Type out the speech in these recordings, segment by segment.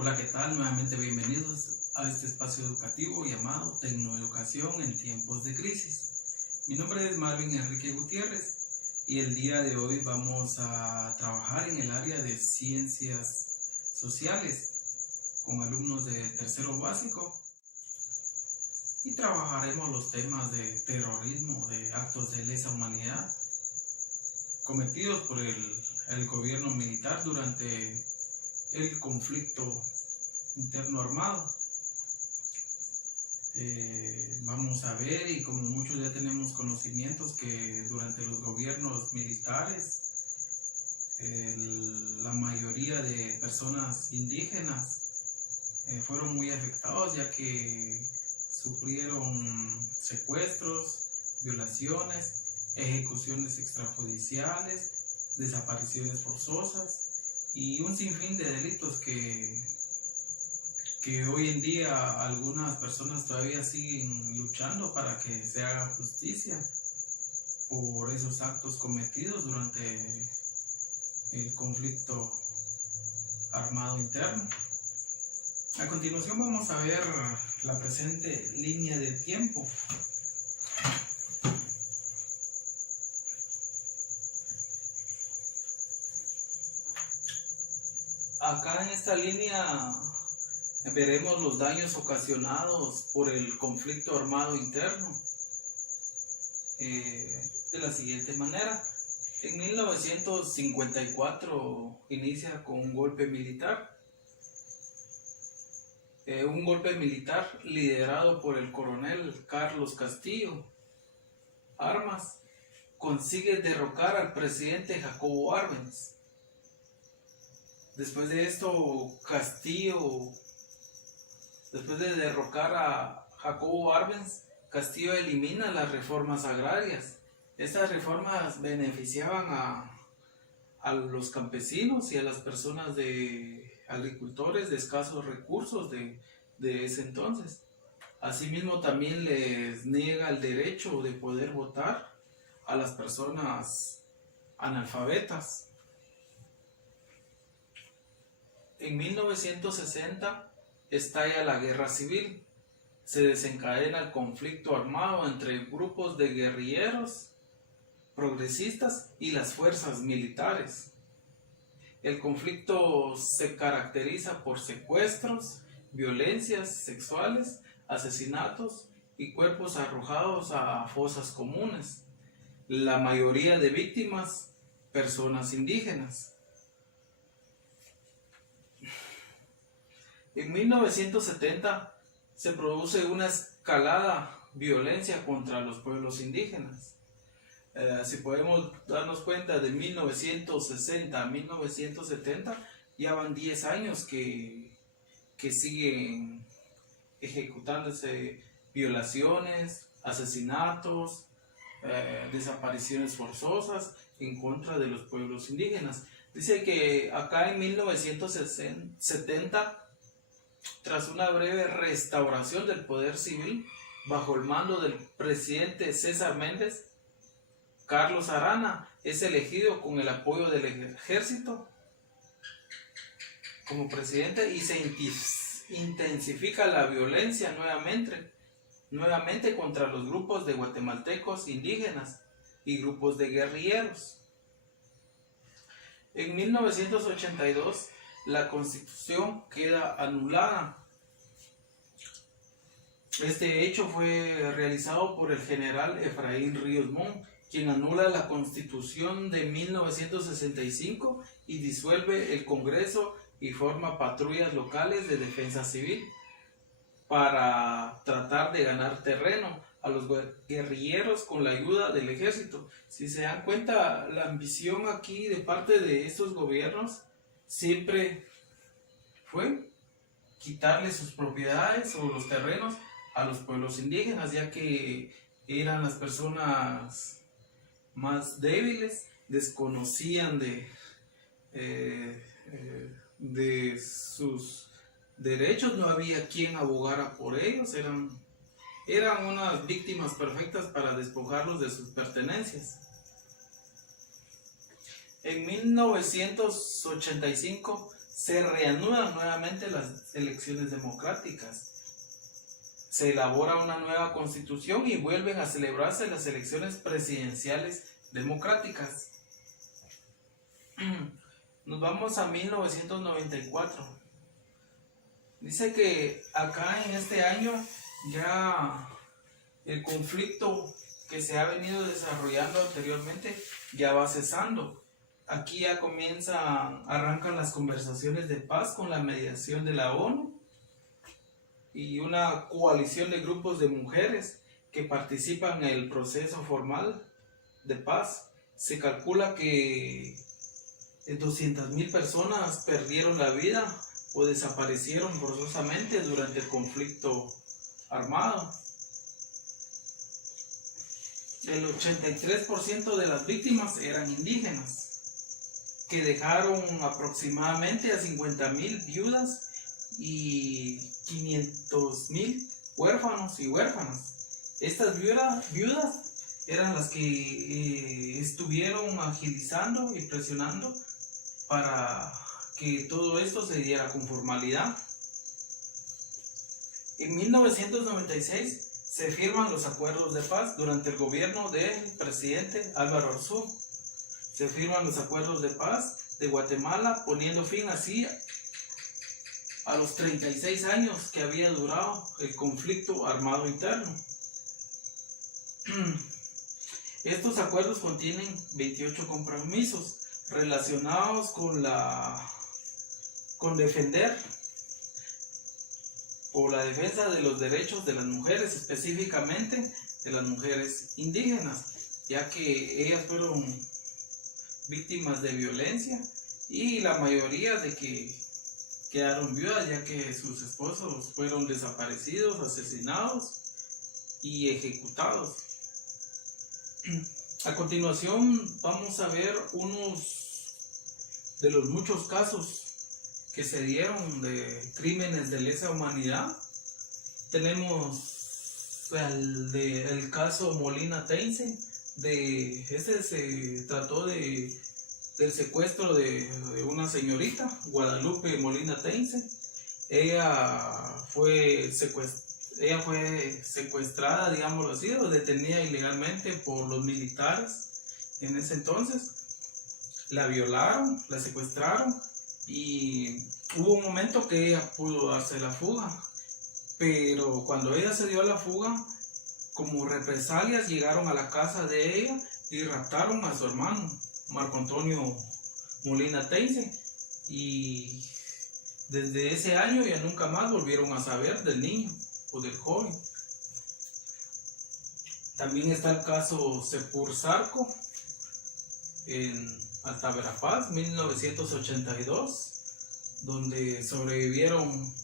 Hola, ¿qué tal? Nuevamente bienvenidos a este espacio educativo llamado Tecnoeducación en tiempos de crisis. Mi nombre es Marvin Enrique Gutiérrez y el día de hoy vamos a trabajar en el área de ciencias sociales con alumnos de tercero básico y trabajaremos los temas de terrorismo, de actos de lesa humanidad cometidos por el gobierno militar durante el conflicto interno armado. Vamos a ver, y como muchos ya tenemos conocimientos, que durante los gobiernos militares la mayoría de personas indígenas fueron muy afectados, ya que sufrieron secuestros, violaciones, ejecuciones extrajudiciales, desapariciones forzosas y un sinfín de delitos que hoy en día algunas personas todavía siguen luchando para que se haga justicia por esos actos cometidos durante el conflicto armado interno. A continuación vamos a ver la presente línea de tiempo. Acá en esta línea veremos los daños ocasionados por el conflicto armado interno de la siguiente manera. En 1954 inicia con un golpe militar liderado por el coronel Carlos Castillo Armas. Consigue derrocar al presidente Jacobo Arbenz. Después de esto, después de derrocar a Jacobo Arbenz, Castillo elimina las reformas agrarias. Estas reformas beneficiaban a los campesinos y a las personas agricultores de escasos recursos de ese entonces. Asimismo, también les niega el derecho de poder votar a las personas analfabetas. En 1960 estalla la guerra civil. Se desencadena el conflicto armado entre grupos de guerrilleros progresistas y las fuerzas militares. El conflicto se caracteriza por secuestros, violencias sexuales, asesinatos y cuerpos arrojados a fosas comunes. La mayoría de víctimas, personas indígenas. En 1970 se produce una escalada violencia contra los pueblos indígenas. Si podemos darnos cuenta, de 1960 a 1970 ya van 10 años que siguen ejecutándose violaciones, asesinatos, desapariciones forzosas en contra de los pueblos indígenas. Dice que acá en 1970, tras una breve restauración del poder civil bajo el mando del presidente César Méndez, Carlos Arana es elegido con el apoyo del ejército como presidente y se intensifica la violencia nuevamente contra los grupos de guatemaltecos indígenas y grupos de guerrilleros. En 1982 la Constitución queda anulada. Este hecho fue realizado por el general Efraín Ríos Montt, quien anula la Constitución de 1965 y disuelve el Congreso y forma patrullas locales de defensa civil para tratar de ganar terreno a los guerrilleros con la ayuda del ejército. Si se dan cuenta, la ambición aquí de parte de estos gobiernos siempre fue quitarle sus propiedades o los terrenos a los pueblos indígenas, ya que eran las personas más débiles, desconocían de sus derechos, no había quien abogara por ellos, eran unas víctimas perfectas para despojarlos de sus pertenencias. En 1985 se reanudan nuevamente las elecciones democráticas. Se elabora una nueva constitución y vuelven a celebrarse las elecciones presidenciales democráticas. Nos vamos a 1994. Dice que acá en este año ya el conflicto que se ha venido desarrollando anteriormente ya va cesando. Aquí ya arrancan las conversaciones de paz con la mediación de la ONU y una coalición de grupos de mujeres que participan en el proceso formal de paz. Se calcula que 200,000 personas perdieron la vida o desaparecieron forzosamente durante el conflicto armado. El 83% de las víctimas eran indígenas, que dejaron aproximadamente a 50,000 viudas y 500,000 huérfanos y huérfanas. Estas viudas eran las que estuvieron agilizando y presionando para que todo esto se diera con formalidad. En 1996 se firman los acuerdos de paz durante el gobierno del presidente Álvaro Arzú. Se firman los acuerdos de paz de Guatemala, poniendo fin así a los 36 años que había durado el conflicto armado interno. Estos acuerdos contienen 28 compromisos relacionados con defender por la defensa de los derechos de las mujeres, específicamente de las mujeres indígenas, ya que ellas fueron víctimas de violencia y la mayoría de que quedaron viudas ya que sus esposos fueron desaparecidos, asesinados y ejecutados. A continuación vamos a ver unos de los muchos casos que se dieron de crímenes de lesa humanidad. Tenemos el caso Molina Teinze. Ese se trató del secuestro de una señorita, Guadalupe Molina Teinze. Ella fue secuestrada, digámoslo así, o detenida ilegalmente por los militares en ese entonces. La violaron, la secuestraron y hubo un momento que ella pudo darse la fuga, pero cuando ella se dio a la fuga, como represalias llegaron a la casa de ella y raptaron a su hermano, Marco Antonio Molina Teinze, y desde ese año ya nunca más volvieron a saber del niño o del joven. También está el caso Sepur Zarco en Alta Verapaz, 1982, donde sobrevivieron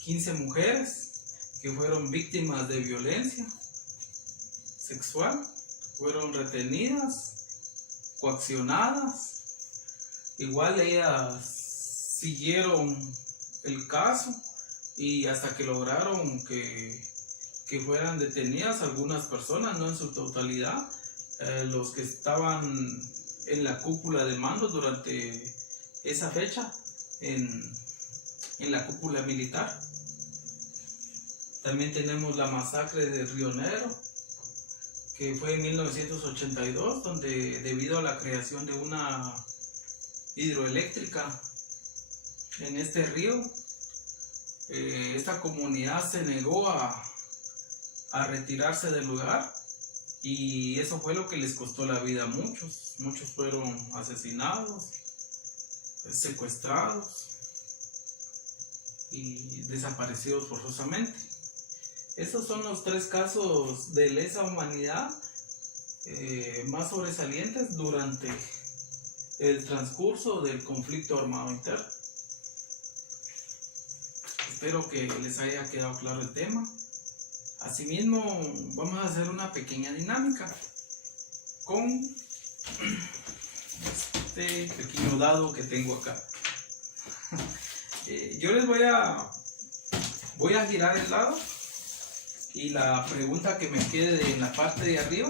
15 mujeres que fueron víctimas de violencia sexual, fueron retenidas, coaccionadas. Igual ellas siguieron el caso y hasta que lograron que fueran detenidas algunas personas, no en su totalidad, los que estaban en la cúpula de mando durante esa fecha en la cúpula militar. También tenemos la masacre de Río Negro, que fue en 1982, donde debido a la creación de una hidroeléctrica en este río, esta comunidad se negó a retirarse del lugar, y eso fue lo que les costó la vida a muchos. Muchos fueron asesinados, secuestrados y desaparecidos forzosamente. Estos son los 3 casos de lesa humanidad más sobresalientes durante el transcurso del conflicto armado interno. Espero que les haya quedado claro el tema. Asimismo, vamos a hacer una pequeña dinámica con este pequeño dado que tengo acá. Yo les voy a girar el dado, y la pregunta que me quede en la parte de arriba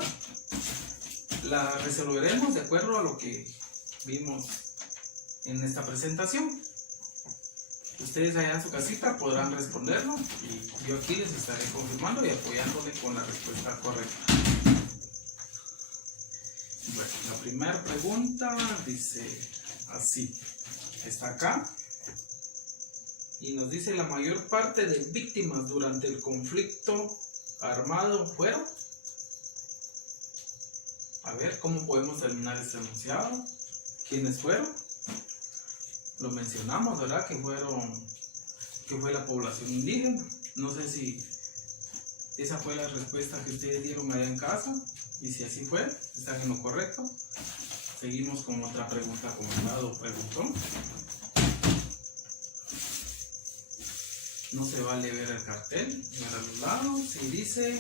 la resolveremos de acuerdo a lo que vimos en esta presentación. Ustedes allá en su casita podrán responderlo y yo aquí les estaré confirmando y apoyándole con la respuesta correcta. Bueno, la primera pregunta dice así, está acá y nos dice: la mayor parte de víctimas durante el conflicto armado fueron. A ver, ¿cómo podemos terminar este enunciado? ¿Quiénes fueron? Lo mencionamos, ¿verdad? Que fue la población indígena. No sé si esa fue la respuesta que ustedes dieron allá en casa, y si así fue, están en lo correcto. Seguimos con otra pregunta como el lado preguntó. No se vale ver el cartel, ver a los lados, y dice: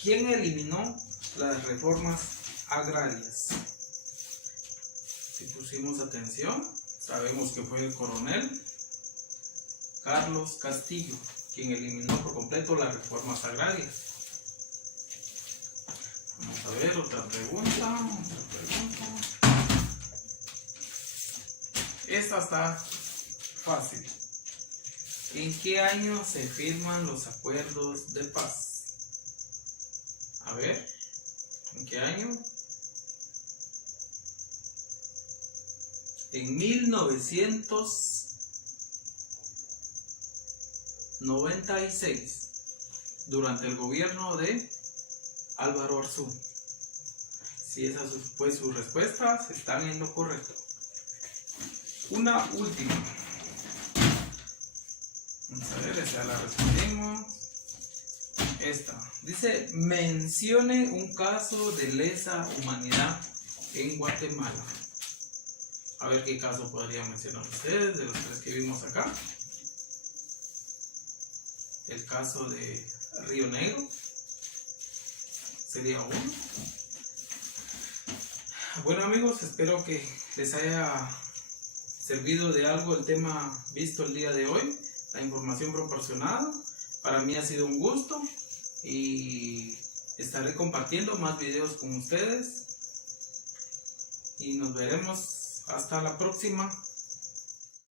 ¿quién eliminó las reformas agrarias? Si pusimos atención, sabemos que fue el coronel Carlos Castillo quien eliminó por completo las reformas agrarias. Vamos a ver otra pregunta. Esta está fácil. ¿En qué año se firman los acuerdos de paz? A ver, ¿en qué año? En 1996, durante el gobierno de Álvaro Arzú. Si esa fue su respuesta, están en lo correcto. Una última. Vamos a ver, esa la respondimos. Esta dice: mencione un caso de lesa humanidad en Guatemala. A ver qué caso podrían mencionar ustedes de los tres que vimos acá. El caso de Río Negro sería uno. Bueno, amigos, espero que les haya servido de algo el tema visto el día de hoy, la información proporcionada. Para mí ha sido un gusto y estaré compartiendo más videos con ustedes y nos veremos hasta la próxima.